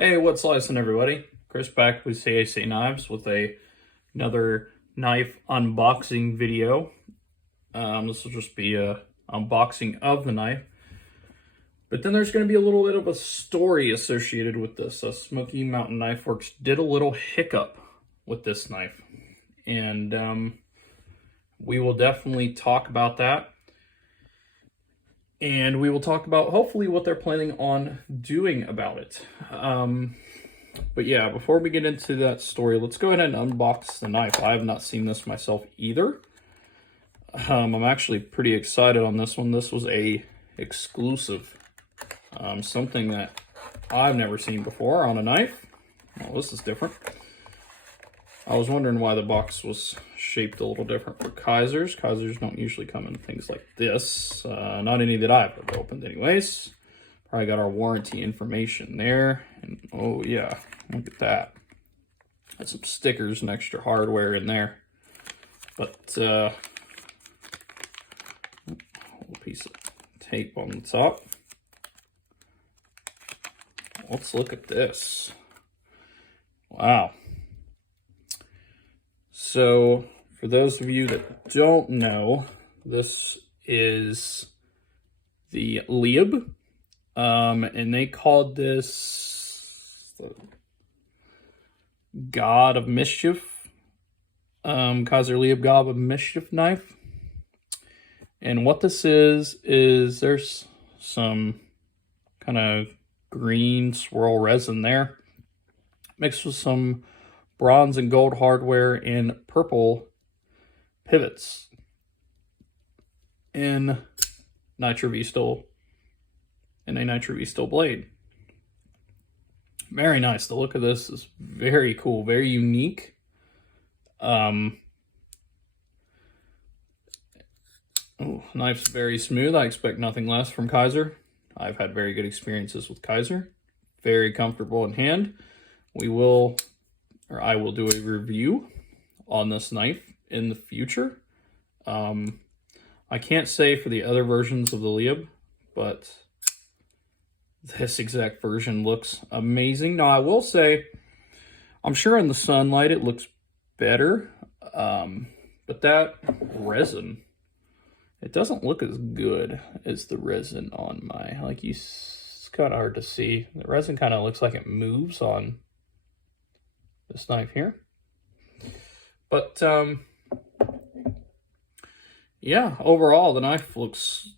Hey, what's slicing everybody? Chris back with CAC Knives with another knife unboxing video. This will just be a unboxing of the knife. But then there's going to be a little bit of a story associated with this. Smoky Mountain Knife Works did a little hiccup with this knife. And we will definitely talk about that. And we will talk about hopefully what they're planning on doing about it. But yeah, before we get into that story, let's go ahead and unbox the knife. I have not seen this myself either. I'm actually pretty excited on this one. This was a exclusive, something that I've never seen before on a knife. Well, this is different. I was wondering why the box was shaped a little different for Kizers. Kizers don't usually come in things like this. Not any that I've ever opened anyways. Probably got our warranty information there. And oh yeah, look at that. Got some stickers and extra hardware in there. But a little piece of tape on the top. Let's look at this. Wow. So, for those of you that don't know, this is the Lieb, and they called this the God of Mischief, Kizer Lieb God of Mischief knife. And what this is there's some kind of green swirl resin there, mixed with some bronze and gold hardware and purple pivots in nitro V steel and a nitro V steel blade. Very nice. The look of this is very cool, very unique. Oh, knife's very smooth. I expect nothing less from Kizer. I've had very good experiences with Kizer. Very comfortable in hand. I will do a review on this knife in the future. I can't say for the other versions of the Lieb, but this exact version looks amazing. Now, I will say, I'm sure in the sunlight it looks better, but that resin, it doesn't look as good as the resin on my, it's kind of hard to see. The resin kind of looks like it moves on this knife here. But yeah, overall the knife looks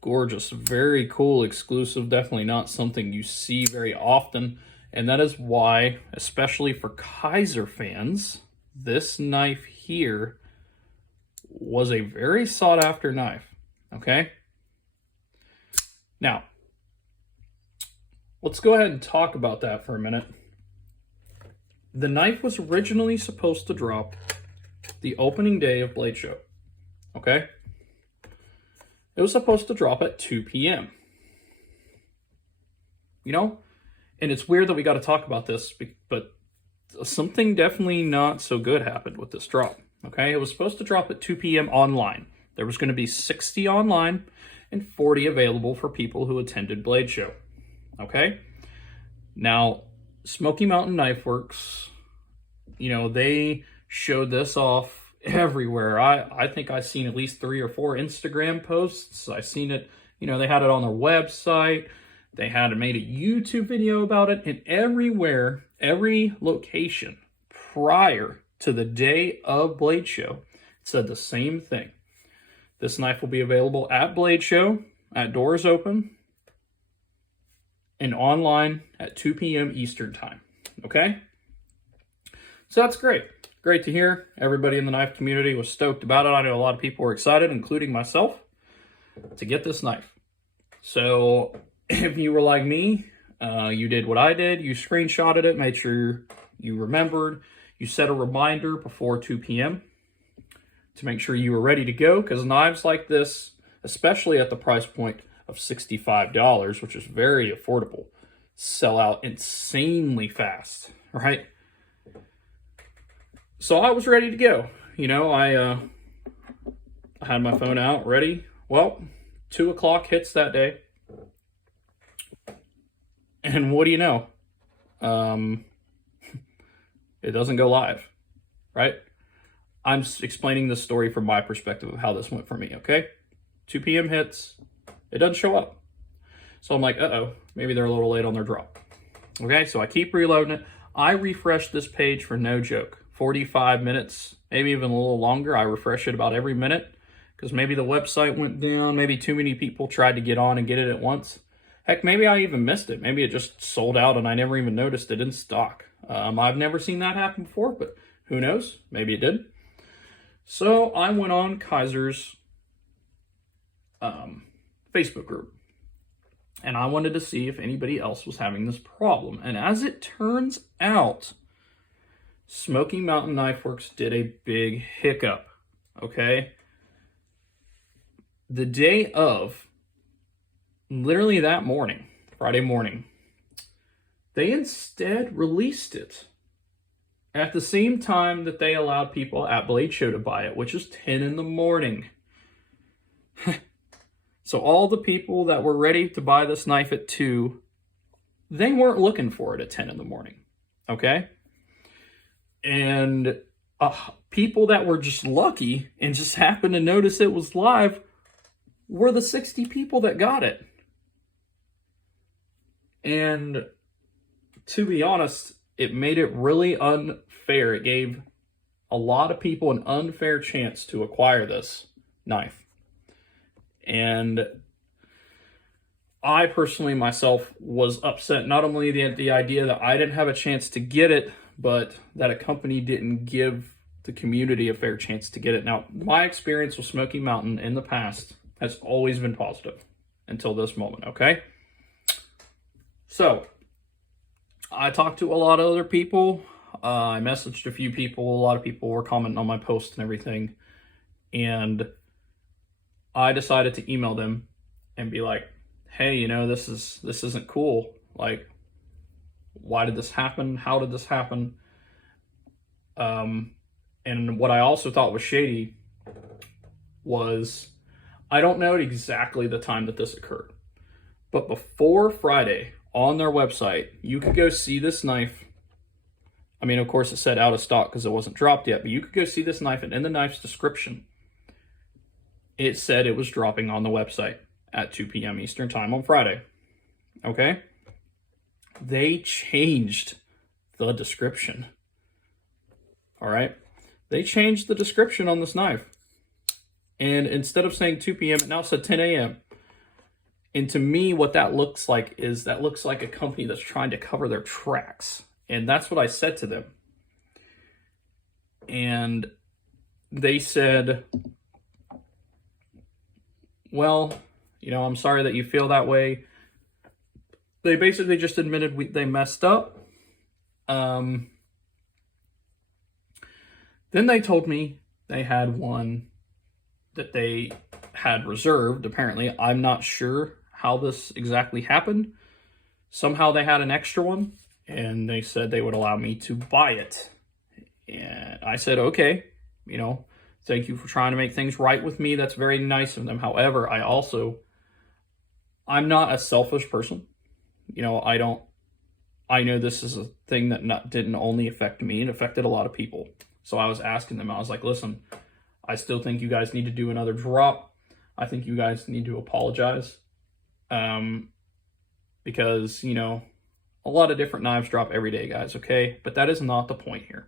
gorgeous, very cool, exclusive, definitely not something you see very often. And that is why, especially for Kizer fans, this knife here was a very sought after knife. Okay, now let's go ahead and talk about that for a minute. The knife was originally supposed to drop the opening day of Blade Show, okay? It was supposed to drop at 2 p.m. You know? And it's weird that we got to talk about this, but something definitely not so good happened with this drop, okay? It was supposed to drop at 2 p.m. online. There was going to be 60 online and 40 available for people who attended Blade Show, okay? Now, Smoky Mountain Knife Works, you know, they showed this off everywhere. I think I've seen at least 3 or 4 Instagram posts. I've seen it, you know, they had it on their website. They had made a YouTube video about it, and everywhere, every location prior to the day of Blade Show said the same thing. This knife will be available at Blade Show, at doors open, and online at 2 p.m. Eastern time, okay? So that's great. Great to hear. Everybody in the knife community was stoked about it. I know a lot of people were excited, including myself, to get this knife. So if you were like me, you did what I did. You screenshotted it, made sure you remembered. You set a reminder before 2 p.m. to make sure you were ready to go, because knives like this, especially at the price point of $65, which is very affordable, sell out insanely fast, right? So I was ready to go. You know, I had my phone out ready. Well, 2 o'clock hits that day. And what do you know? it doesn't go live, right? I'm explaining this story from my perspective of how this went for me, okay? 2 p.m. hits, it doesn't show up. So I'm like, uh-oh, maybe they're a little late on their drop. Okay, so I keep reloading it. I refresh this page for no joke, 45 minutes, maybe even a little longer. I refresh it about every minute because maybe the website went down, maybe too many people tried to get on and get it at once. Heck, maybe I even missed it. Maybe it just sold out and I never even noticed it in stock. I've never seen that happen before, but who knows? Maybe it did. So I went on Kizer's Facebook group, and I wanted to see if anybody else was having this problem. And as it turns out, Smoky Mountain Knife Works did a big hiccup, okay? The day of, literally that morning, Friday morning, they instead released it at the same time that they allowed people at Blade Show to buy it, which is 10 in the morning. So all the people that were ready to buy this knife at 2, they weren't looking for it at 10 in the morning, okay? And people that were just lucky and just happened to notice it was live were the 60 people that got it. And to be honest, it made it really unfair. It gave a lot of people an unfair chance to acquire this knife. And I personally myself was upset, not only the idea that I didn't have a chance to get it, but that a company didn't give the community a fair chance to get it. Now, my experience with Smoky Mountain in the past has always been positive until this moment, okay? So, I talked to a lot of other people. I messaged a few people. A lot of people were commenting on my post and everything. And I decided to email them and be like, hey, you know, this isn't cool. Like, why did this happen? How did this happen? And what I also thought was shady was, I don't know exactly the time that this occurred, but before Friday on their website, you could go see this knife. I mean, of course it said out of stock because it wasn't dropped yet, but you could go see this knife, and in the knife's description, it said it was dropping on the website at 2 p.m. Eastern time on Friday. Okay? They changed the description. All right? They changed the description on this knife. And instead of saying 2 p.m., it now said 10 a.m. And to me, what that looks like is that looks like a company that's trying to cover their tracks. And that's what I said to them. And they said, well, you know, I'm sorry that you feel that way. They basically just admitted they messed up. Then they told me they had one that they had reserved, apparently. I'm not sure how this exactly happened. Somehow they had an extra one, and they said they would allow me to buy it. And I said, okay, you know, thank you for trying to make things right with me. That's very nice of them. However, I'm not a selfish person. You know, I know this is a thing that didn't only affect me, it affected a lot of people. So I was asking them, I was like, listen, I still think you guys need to do another drop. I think you guys need to apologize. Because, you know, a lot of different knives drop every day, guys, okay? But that is not the point here.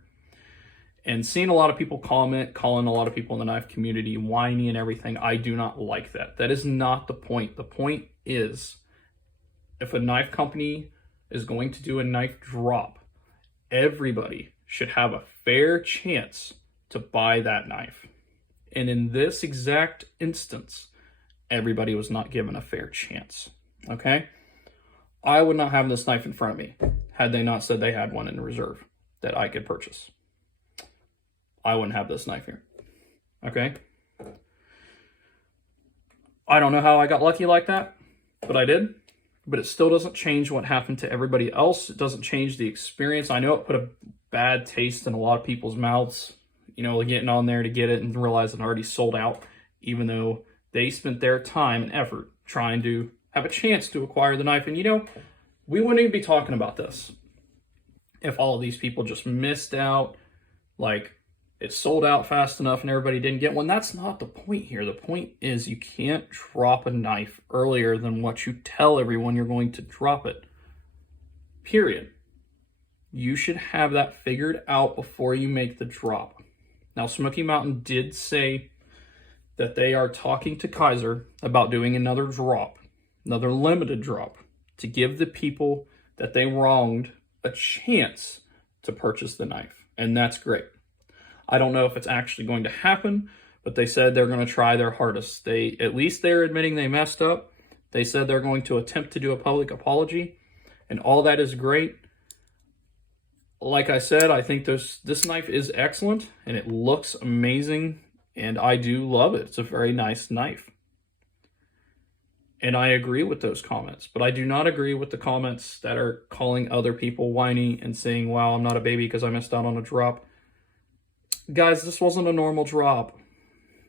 And seeing a lot of people comment, calling a lot of people in the knife community whiny and everything, I do not like that. That is not the point. The point is, if a knife company is going to do a knife drop, everybody should have a fair chance to buy that knife. And in this exact instance, everybody was not given a fair chance, okay? I would not have this knife in front of me had they not said they had one in reserve that I could purchase. I wouldn't have this knife here, okay? I don't know how I got lucky like that, but I did. But it still doesn't change what happened to everybody else. It doesn't change the experience. I know it put a bad taste in a lot of people's mouths, you know, getting on there to get it and realize it already sold out, even though they spent their time and effort trying to have a chance to acquire the knife. And, you know, we wouldn't even be talking about this if all of these people just missed out, like it sold out fast enough and everybody didn't get one. That's not the point here. The point is you can't drop a knife earlier than what you tell everyone you're going to drop it. Period. You should have that figured out before you make the drop. Now, Smoky Mountain did say that they are talking to Kizer about doing another drop, another limited drop, to give the people that they wronged a chance to purchase the knife. And that's great. I don't know if it's actually going to happen, but they said they're going to try their hardest. At least they're admitting they messed up. They said they're going to attempt to do a public apology, and all that is great. Like I said, I think this knife is excellent, and it looks amazing, and I do love it. It's a very nice knife. And I agree with those comments, but I do not agree with the comments that are calling other people whiny and saying, wow, I'm not a baby because I missed out on a drop. Guys, this wasn't a normal drop,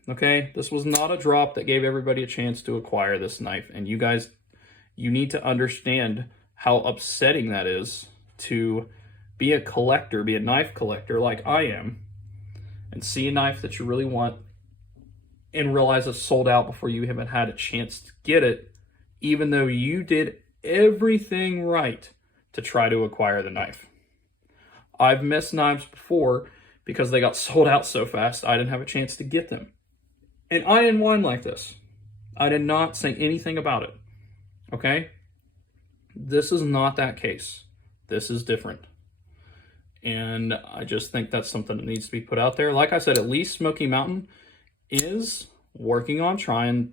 okay? This was not a drop that gave everybody a chance to acquire this knife. And you guys, you need to understand how upsetting that is to be a collector, be a knife collector like I am, and see a knife that you really want and realize it's sold out before you haven't had a chance to get it, even though you did everything right to try to acquire the knife. I've missed knives before because they got sold out so fast, I didn't have a chance to get them. And I didn't whine like this. I did not say anything about it, okay? This is not that case. This is different. And I just think that's something that needs to be put out there. Like I said, at least Smoky Mountain is working on trying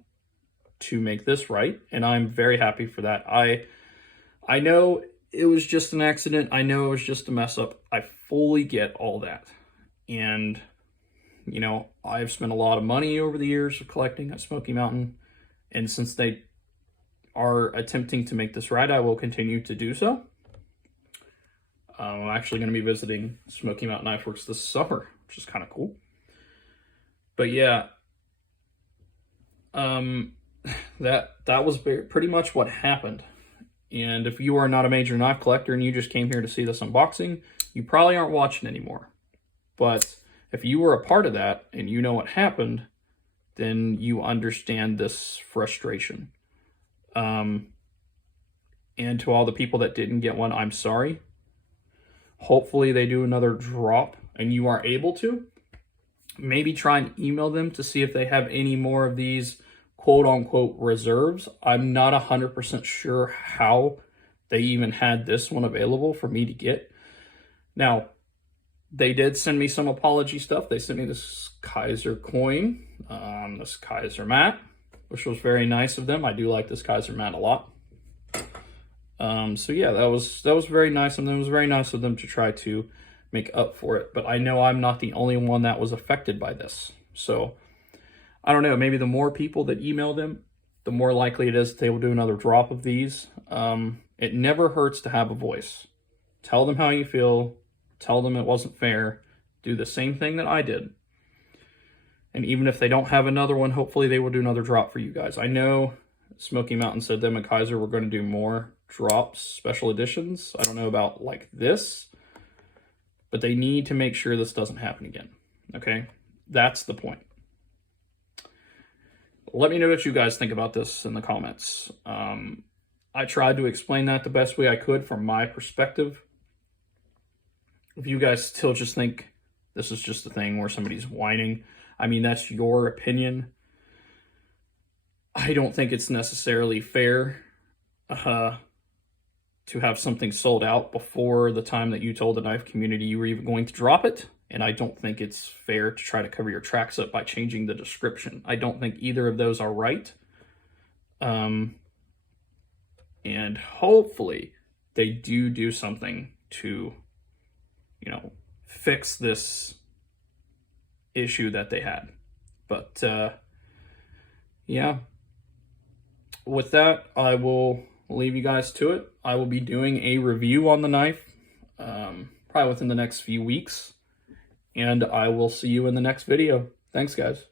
to make this right, and I'm very happy for that. I know it was just an accident. I know it was just a mess up. I fully get all that. And, you know, I've spent a lot of money over the years of collecting at Smoky Mountain, and since they are attempting to make this right, I will continue to do so. I'm actually going to be visiting Smoky Mountain Knife Works this summer, which is kind of cool. But yeah, that was pretty much what happened. And if you are not a major knife collector and you just came here to see this unboxing, you probably aren't watching anymore. But if you were a part of that and you know what happened, then you understand this frustration. And to all the people that didn't get one, I'm sorry. Hopefully they do another drop and you are able to. Maybe try and email them to see if they have any more of these quote-unquote reserves. I'm not 100% sure how they even had this one available for me to get. Now, they did send me some apology stuff. They sent me this Kizer coin, this Kizer mat, which was very nice of them. I do like this Kizer mat a lot. So yeah, that was very nice of them. It was very nice of them to try to make up for it. But I know I'm not the only one that was affected by this. So I don't know, maybe the more people that email them, the more likely it is that they will do another drop of these. It never hurts to have a voice. Tell them how you feel. Tell them it wasn't fair. Do the same thing that I did. And even if they don't have another one, hopefully they will do another drop for you guys. I know Smoky Mountain said them and Kizer were going to do more drops, special editions. I don't know about like this, but they need to make sure this doesn't happen again. Okay? That's the point. Let me know what you guys think about this in the comments. I tried to explain that the best way I could from my perspective. If you guys still just think this is just a thing where somebody's whining, I mean, that's your opinion. I don't think it's necessarily fair to have something sold out before the time that you told the knife community you were even going to drop it. And I don't think it's fair to try to cover your tracks up by changing the description. I don't think either of those are right. And hopefully they do something to, you know, fix this issue that they had. But yeah, with that, I will leave you guys to it. I will be doing a review on the knife probably within the next few weeks. And I will see you in the next video. Thanks, guys.